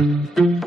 Welcome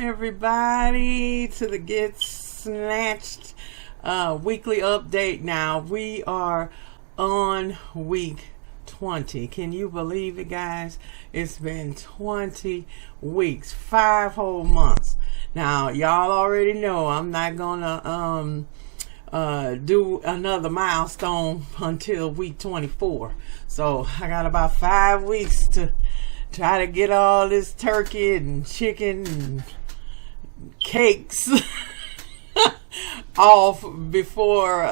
everybody to the Get Snatched weekly update. Now we are on week 20. Can you believe it, guys? It's been 20 weeks, 5 whole months. Now y'all already know I'm not gonna do another milestone until week 24. So I got about 5 weeks to try to get all this turkey and chicken and cakes off before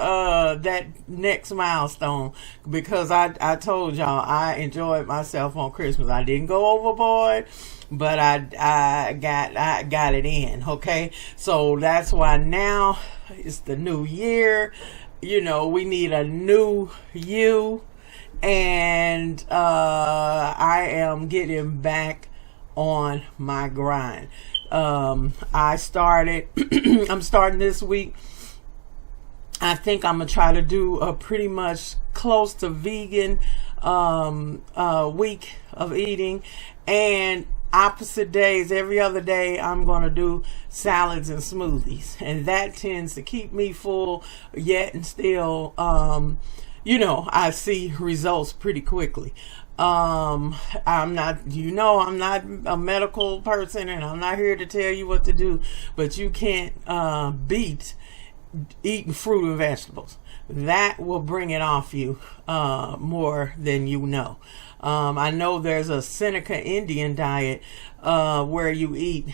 that next milestone, because I told y'all I enjoyed myself on Christmas. I didn't go overboard, but I got it in. Okay, so that's why now it's the new year. You know, we need a new you. And I am getting back on my grind. I'm starting this week. I think I'm gonna try to do a pretty much close to vegan week of eating, and opposite days, every other day, I'm gonna do salads and smoothies, and that tends to keep me full yet and still you know, I see results pretty quickly. I'm not a medical person, and I'm not here to tell you what to do, but you can't beat eating fruit and vegetables. That will bring it off you more than you know. I know there's a Seneca Indian diet where you eat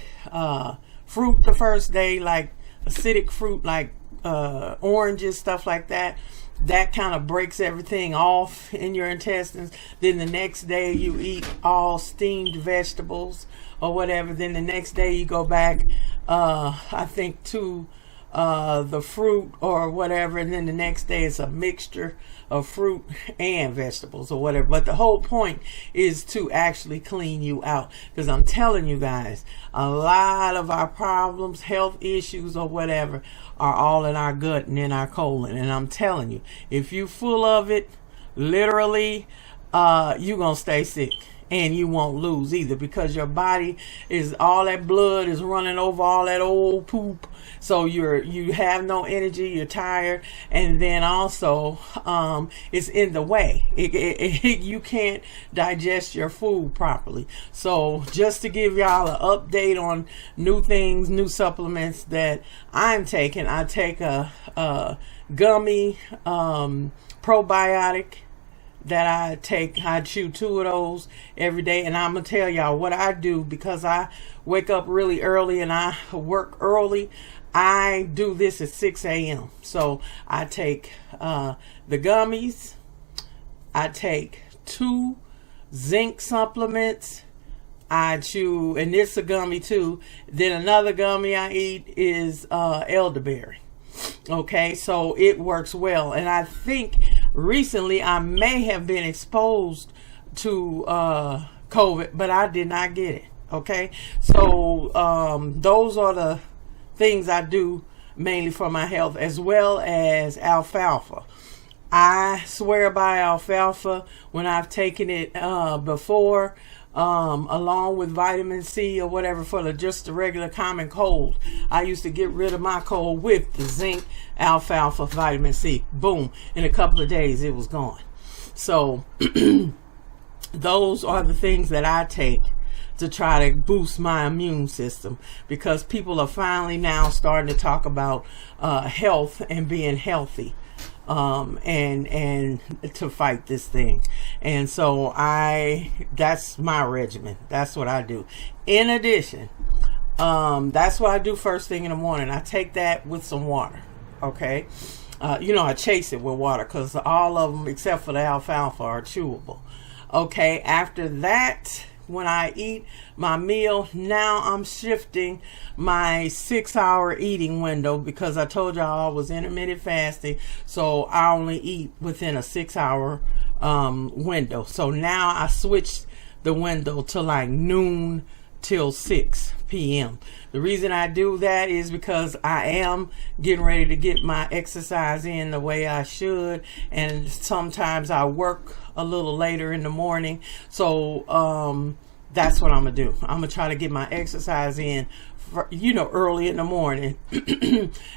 fruit the first day, like acidic fruit, like oranges, stuff like that. That kind of breaks everything off in your intestines. Then the next day you eat all steamed vegetables or whatever. Then the next day you go back, I think, to the fruit or whatever. And then the next day it's a mixture of fruit and vegetables or whatever. But the whole point is to actually clean you out, because I'm telling you guys, a lot of our problems, health issues or whatever, are all in our gut and in our colon. And I'm telling you, if you full of it, literally, you're gonna stay sick, and you won't lose either, because your body is, all that blood is running over all that old poop. So you have no energy, you're tired, and then also it's in the way. You can't digest your food properly. So just to give y'all an update on new things, new supplements that I'm taking, I take a gummy probiotic that I take. I chew 2 of those every day, and I'm gonna tell y'all what I do, because I wake up really early and I work early. I do this at 6 a.m. So I take the gummies, I take 2 zinc supplements, I chew, and this is a gummy too. Then another gummy I eat is elderberry. Okay, so it works well. And I think recently I may have been exposed to COVID, but I did not get it. Okay, so those are the things I do mainly for my health, as well as alfalfa. I swear by alfalfa when I've taken it before, along with vitamin C or whatever for just the regular common cold. I used to get rid of my cold with the zinc, alfalfa, vitamin C. Boom, in a couple of days it was gone. So those are the things that I take to try to boost my immune system, because people are finally now starting to talk about health and being healthy, and to fight this thing. And so that's my regimen. That's what I do. In addition, that's what I do first thing in the morning. I take that with some water. Okay, I chase it with water, because all of them except for the alfalfa are chewable. Okay, after that, when I eat my meal, now I'm shifting my 6-hour eating window, because I told y'all I was intermittent fasting, so I only eat within a 6-hour window. So now I switched the window to like noon till 6 p.m. The reason I do that is because I am getting ready to get my exercise in the way I should, and sometimes I work a little later in the morning. So that's what I'm gonna do. I'm gonna try to get my exercise in early in the morning.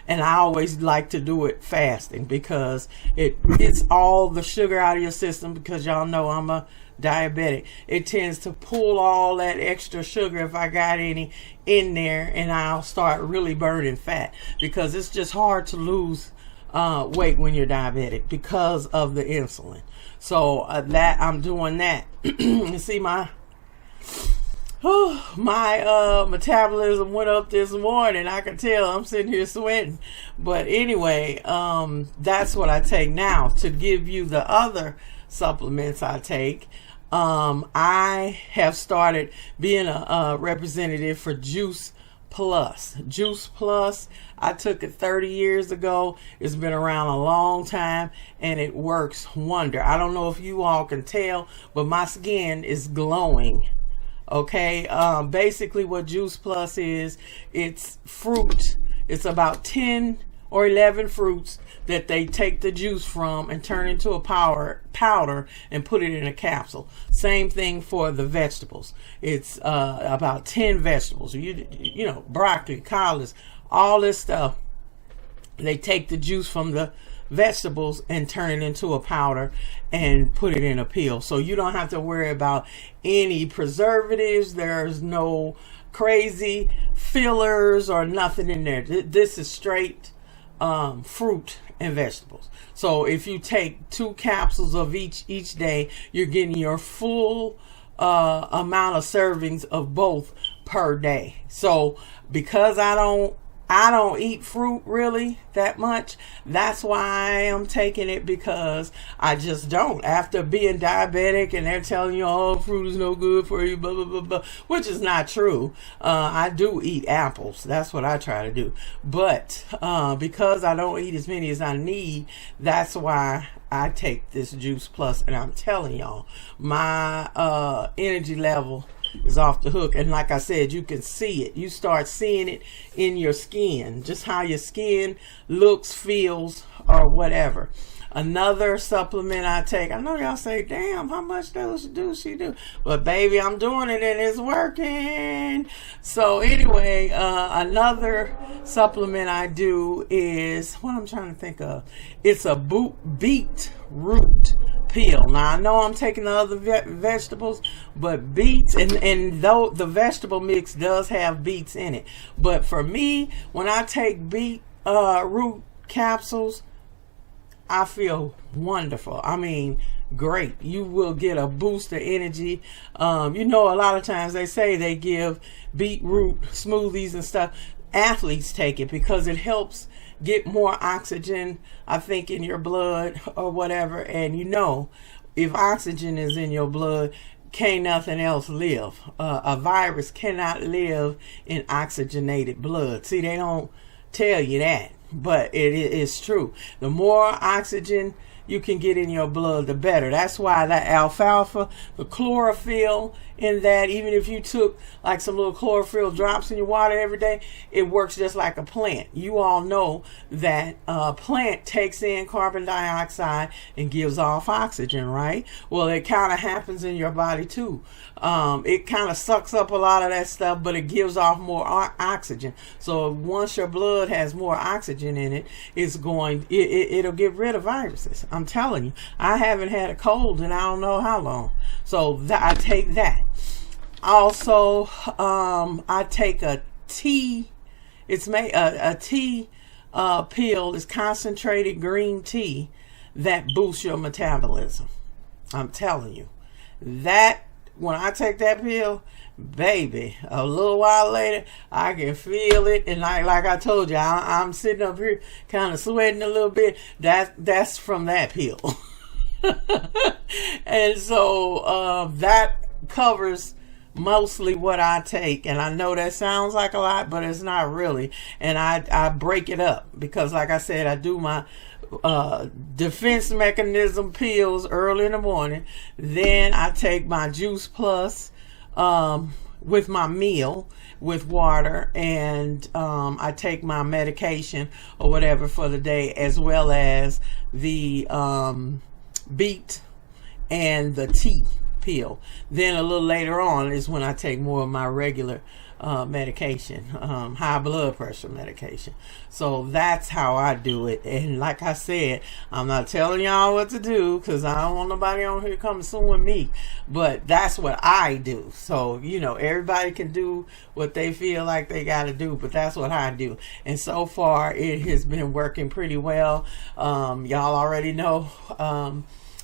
And I always like to do it fasting because it gets all the sugar out of your system, because y'all know I'm a diabetic. It tends to pull all that extra sugar, if I got any in there, and I'll start really burning fat, because it's just hard to lose weight when you're diabetic because of the insulin. So that I'm doing that. You see, my metabolism went up this morning. I can tell. I'm sitting here sweating. But anyway, that's what I take now. To give you the other supplements I take, I have started being a representative for Juice Plus. Juice Plus, I took it 30 years ago. It's been around a long time, and it works wonder. I don't know if you all can tell, but my skin is glowing. Okay, basically what Juice Plus is, it's fruit. It's about 10 or 11 fruits that they take the juice from and turn into a powder and put it in a capsule. Same thing for the vegetables. It's about 10 vegetables. You know, broccoli, collards, all this stuff. They take the juice from the vegetables and turn it into a powder and put it in a pill. So you don't have to worry about any preservatives. There's no crazy fillers or nothing in there. This is straight fruit and vegetables. So if you take 2 capsules of each day, you're getting your full amount of servings of both per day. So because I don't eat fruit really that much, that's why I'm taking it, because I just don't. After being diabetic and they're telling you, oh, fruit is no good for you, blah, blah, blah, blah, which is not true. I do eat apples. That's what I try to do. But because I don't eat as many as I need, that's why I take this Juice Plus. And I'm telling y'all, my energy level is off the hook. And like I said, you can see it. You start seeing it in your skin, just how your skin looks, feels, or whatever. Another supplement I take, I know y'all say, damn, how much does she do? But baby, I'm doing it and it's working. So anyway, another supplement I do is, what I'm trying to think of, it's a beetroot pill. Now I know I'm taking the other vegetables, but beets, and though the vegetable mix does have beets in it, but for me, when I take beet root capsules, I feel wonderful. I mean, great. You will get a boost of energy. You know, a lot of times they say they give beetroot smoothies and stuff. Athletes take it because it helps get more oxygen, I think, in your blood or whatever. And you know, if oxygen is in your blood, can't nothing else live. A virus cannot live in oxygenated blood. See, they don't tell you that, but it is true. The more oxygen you can get in your blood, the better. That's why that alfalfa, the chlorophyll in that, even if you took like some little chlorophyll drops in your water every day, it works just like a plant. You all know that a plant takes in carbon dioxide and gives off oxygen, right? Well, it kind of happens in your body too. It kind of sucks up a lot of that stuff, but it gives off more oxygen. So once your blood has more oxygen in it, it'll get rid of viruses. I'm telling you, I haven't had a cold in I don't know how long. So I take that. Also, I take a tea. It's made a tea pill. It's concentrated green tea that boosts your metabolism. I'm telling you that. When I take that pill, baby, a little while later, I can feel it. And like I told you, I'm sitting up here kind of sweating a little bit. That's from that pill. And so that covers mostly what I take. And I know that sounds like a lot, but it's not really. And I break it up because, like I said, I do my defense mechanism pills early in the morning. Then I take my Juice Plus with my meal with water, and I take my medication or whatever for the day, as well as the beet and the tea pill. Then a little later on is when I take more of my regular medication, high blood pressure medication. So that's how I do it. And like I said, I'm not telling y'all what to do, because I don't want nobody on here come suing me, but that's what I do. So, you know, everybody can do what they feel like they got to do, but that's what I do. And so far it has been working pretty well. Y'all already know,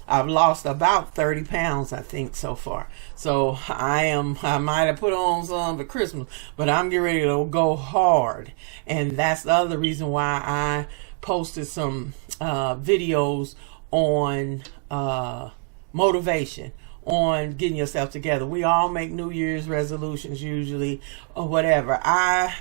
I've lost about 30 pounds, I think, so far. So I might have put on some for Christmas, but I'm getting ready to go hard. And that's the other reason why I posted some videos on motivation, on getting yourself together. We all make New Year's resolutions usually, or whatever. I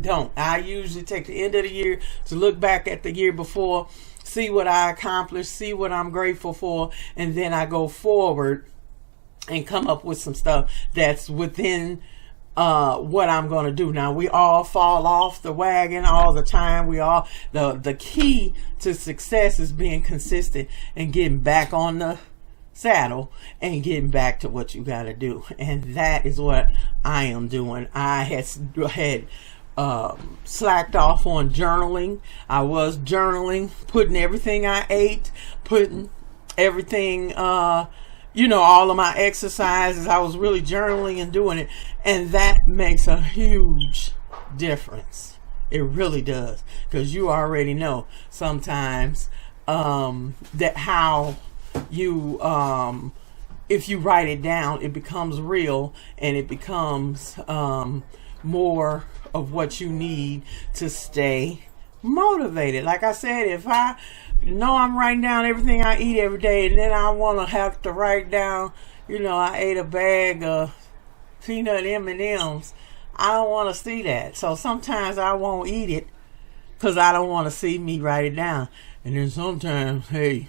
don't. I usually take the end of the year to look back at the year before, see what I accomplished, see what I'm grateful for, and then I go forward and come up with some stuff that's within what I'm going to do. Now, we all fall off the wagon all the time. We all, the key to success is being consistent and getting back on the saddle and getting back to what you got to do. And that is what I am doing. I had slacked off on journaling. I was journaling, putting everything I ate, putting everything, you know, all of my exercises. I was really journaling and doing it. And that makes a huge difference. It really does. Because you already know sometimes that how you, if you write it down, it becomes real, and it becomes more of what you need to stay motivated. Like I said, if I know I'm writing down everything I eat every day, and then I want to have to write down, you know, I ate a bag of peanut M&Ms, I don't want to see that. So sometimes I won't eat it because I don't want to see me write it down. And then sometimes, hey,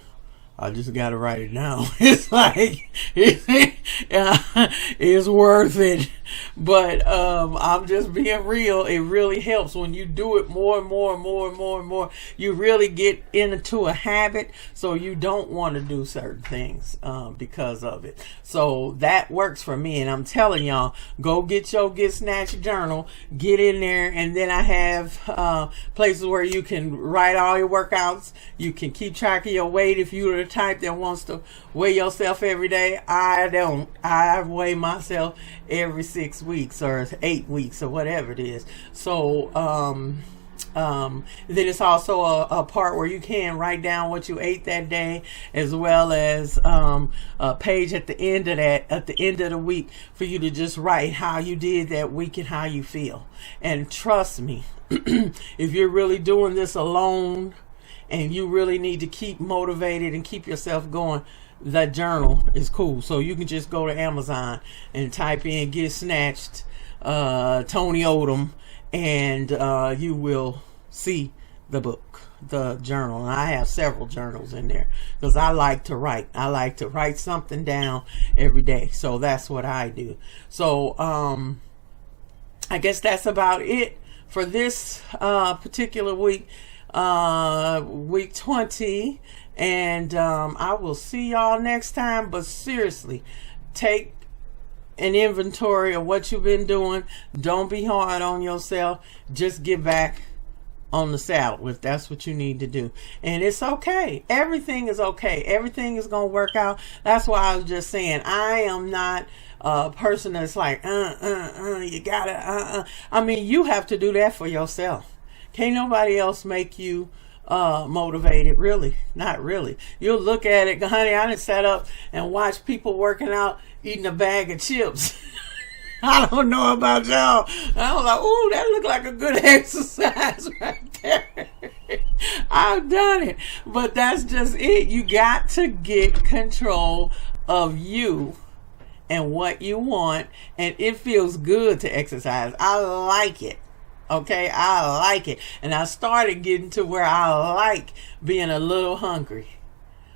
I just got to write it down. It's like, it's worth it. But I'm just being real. It really helps when you do it more and more and more and more and more. You really get into a habit, so you don't want to do certain things because of it. So that works for me. And I'm telling y'all, go get your Get Snatched journal, get in there, and then I have places where you can write all your workouts. You can keep track of your weight if you're the type that wants to weigh yourself every day. I don't. I weigh myself every 6 weeks or 8 weeks or whatever it is. So then it's also a part where you can write down what you ate that day, as well as a page at the end of that, at the end of the week, for you to just write how you did that week and how you feel. And trust me, if you're really doing this alone and you really need to keep motivated and keep yourself going, that journal is cool. So you can just go to Amazon and type in Get Snatched Toni Odom, and you will see the book, the journal. And I have several journals in there because I like to write. I like to write something down every day. So that's what I do. So I guess that's about it for this particular week, week 20. And I will see y'all next time. But seriously, take an inventory of what you've been doing. Don't be hard on yourself. Just get back on the saddle if that's what you need to do. And it's okay. Everything is okay. Everything is going to work out. That's why I was just saying, I am not a person that's like, you gotta, I mean, you have to do that for yourself. Can't nobody else make you motivated, really. Not really. You'll look at it, honey, I done sat up and watched people working out eating a bag of chips. I don't know about y'all. I was like, ooh, that looked like a good exercise right there. I've done it. But that's just it. You got to get control of you and what you want. And it feels good to exercise. I like it. Okay, I like it. And I started getting to where I like being a little hungry.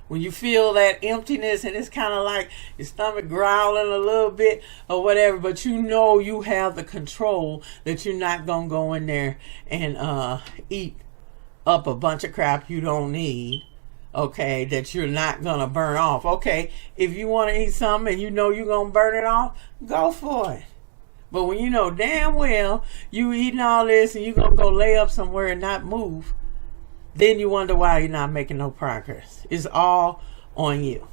When you feel that emptiness and it's kind of like your stomach growling a little bit or whatever, but you know you have the control that you're not going to go in there and eat up a bunch of crap you don't need, okay, that you're not going to burn off. Okay, if you want to eat something and you know you're going to burn it off, go for it. But when you know damn well you eating all this and you're going to go lay up somewhere and not move, then you wonder why you're not making no progress. It's all on you.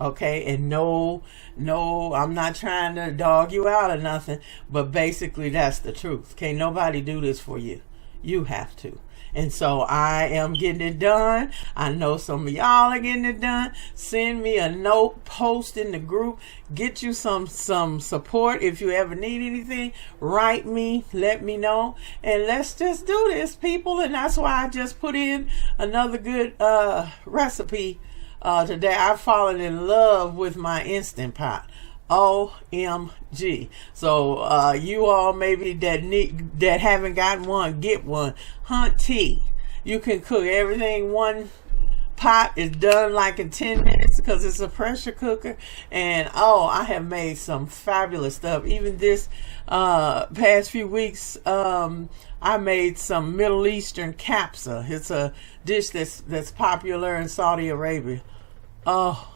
Okay? And no, I'm not trying to dog you out or nothing, but basically that's the truth. Can't nobody do this for you. You have to. And so I am getting it done. I know some of y'all are getting it done. Send me a note, post in the group, get you some support. If you ever need anything, write me, let me know, and let's just do this, people. And that's why I just put in another good recipe today. I've fallen in love with my Instant Pot. OMG. So you all maybe that haven't gotten one, get one. Hunt tea. You can cook everything. One pot is done like in 10 minutes because it's a pressure cooker. And I have made some fabulous stuff. Even this past few weeks, I made some Middle Eastern kapsa. It's a dish that's popular in Saudi Arabia. Oh,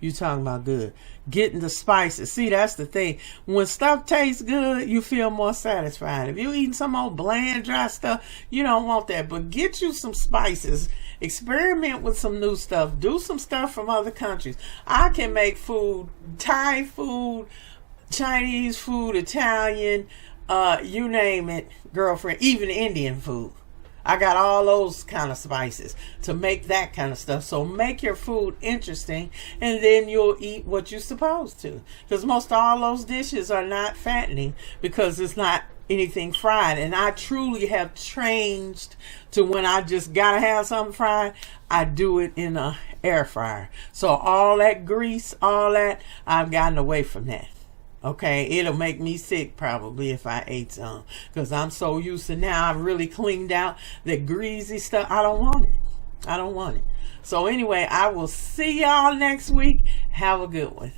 you talking about good. Getting the spices. See, that's the thing. When stuff tastes good, you feel more satisfied. If you're eating some old bland, dry stuff, you don't want that. But get you some spices. Experiment with some new stuff. Do some stuff from other countries. I can make food, Thai food, Chinese food, Italian, you name it, girlfriend, even Indian food. I got all those kind of spices to make that kind of stuff. So make your food interesting, and then you'll eat what you're supposed to. Because most all those dishes are not fattening because it's not anything fried. And I truly have changed to when I just gotta have something fried, I do it in a air fryer. So all that grease, all that, I've gotten away from that. Okay, it'll make me sick probably if I ate some, because I'm so used to now I've really cleaned out that greasy stuff. I don't want it. I don't want it. So anyway, I will see y'all next week. Have a good one.